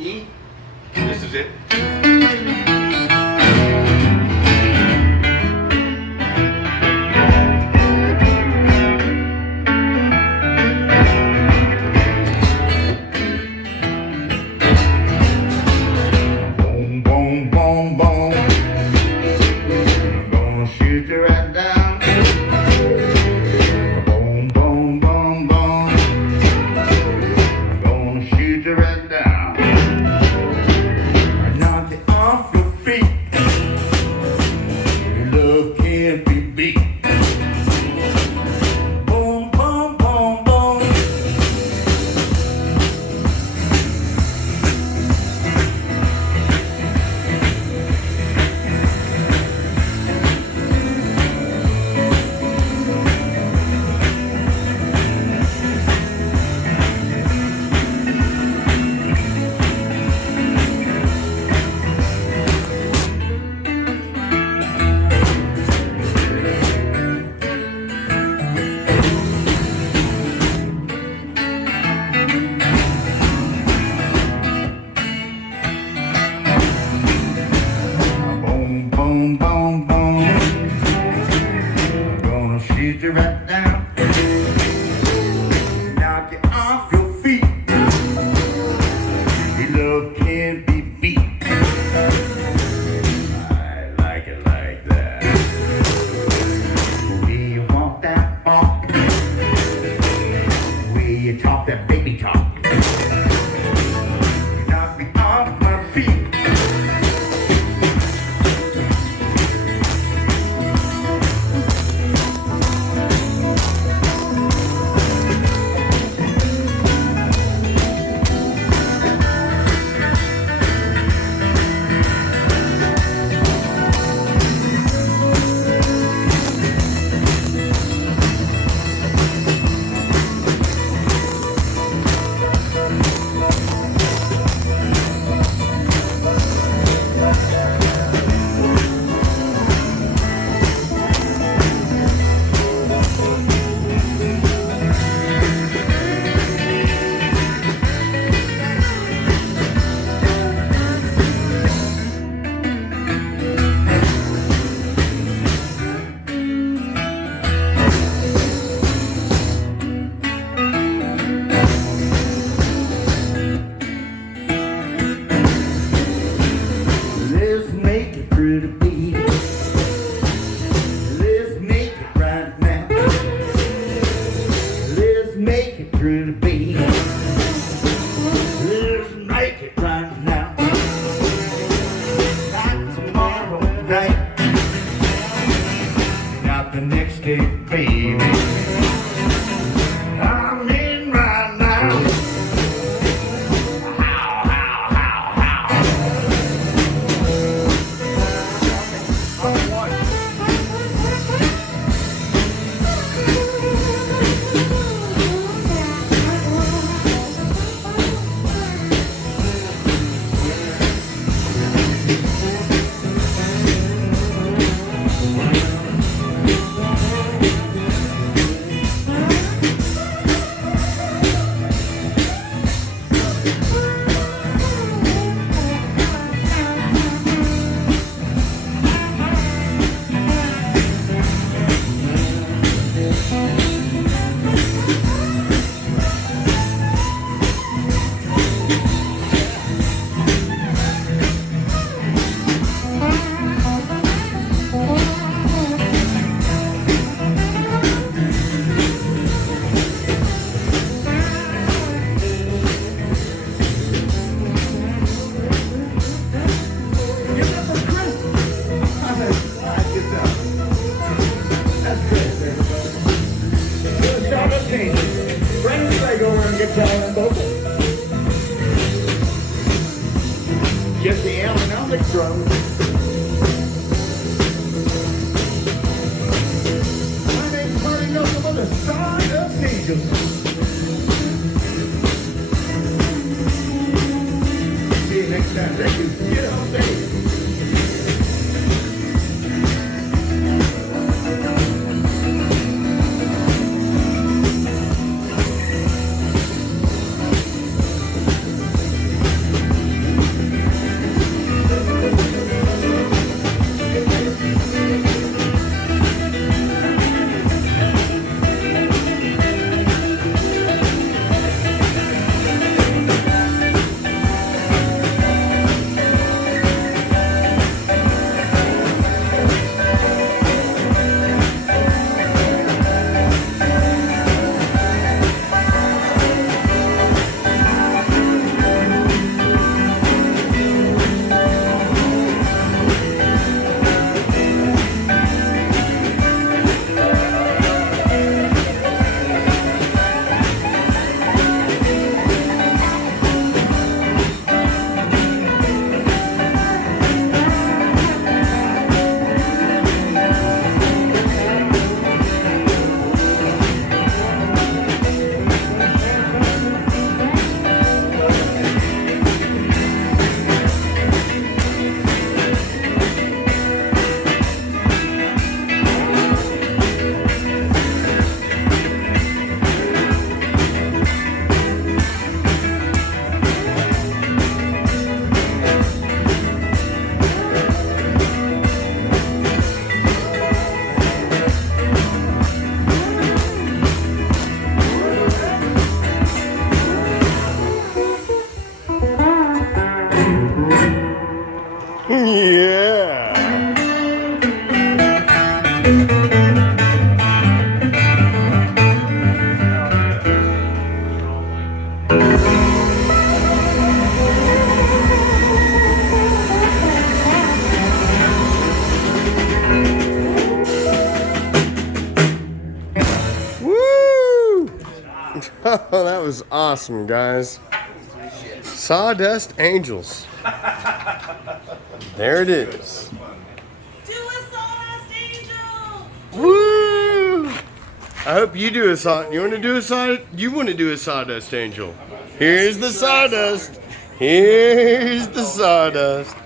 E. This is it. Boom, boom, boom, boom. I'm gonna shoot you right down. Boom, boom, boom, boom. I'm gonna shoot you right down. Knock you off your feet. Your love can't be beat. Boom, boom, boom, boom. Boom, boom, boom, boom. I'm gonna shoot you right down. Knock you off your feet. Your love can't be beat. I like it like that. Do you want that funk? Will you talk that baby talk? Knock me off my feet. Let's make it pretty, baby. Let's make it right now. Let's make it pretty, baby. Let's make it right now. Not tomorrow night. Not the next day, baby. I'm in right now. How, how, how, how. Sawdust Angels. Bring the leg over and guitar and vocal. Jesse Allen on the drums. My name's Marty Nelson of the Sawdust Angels. See you next time. Thank you. Get on stage. was awesome, guys. Sawdust Angels. There it is. Do a Sawdust Angel! Woo! I hope you do a sawdust. You want to do a sawdust? You want to do a Sawdust Angel? Here's the sawdust. Here's the sawdust.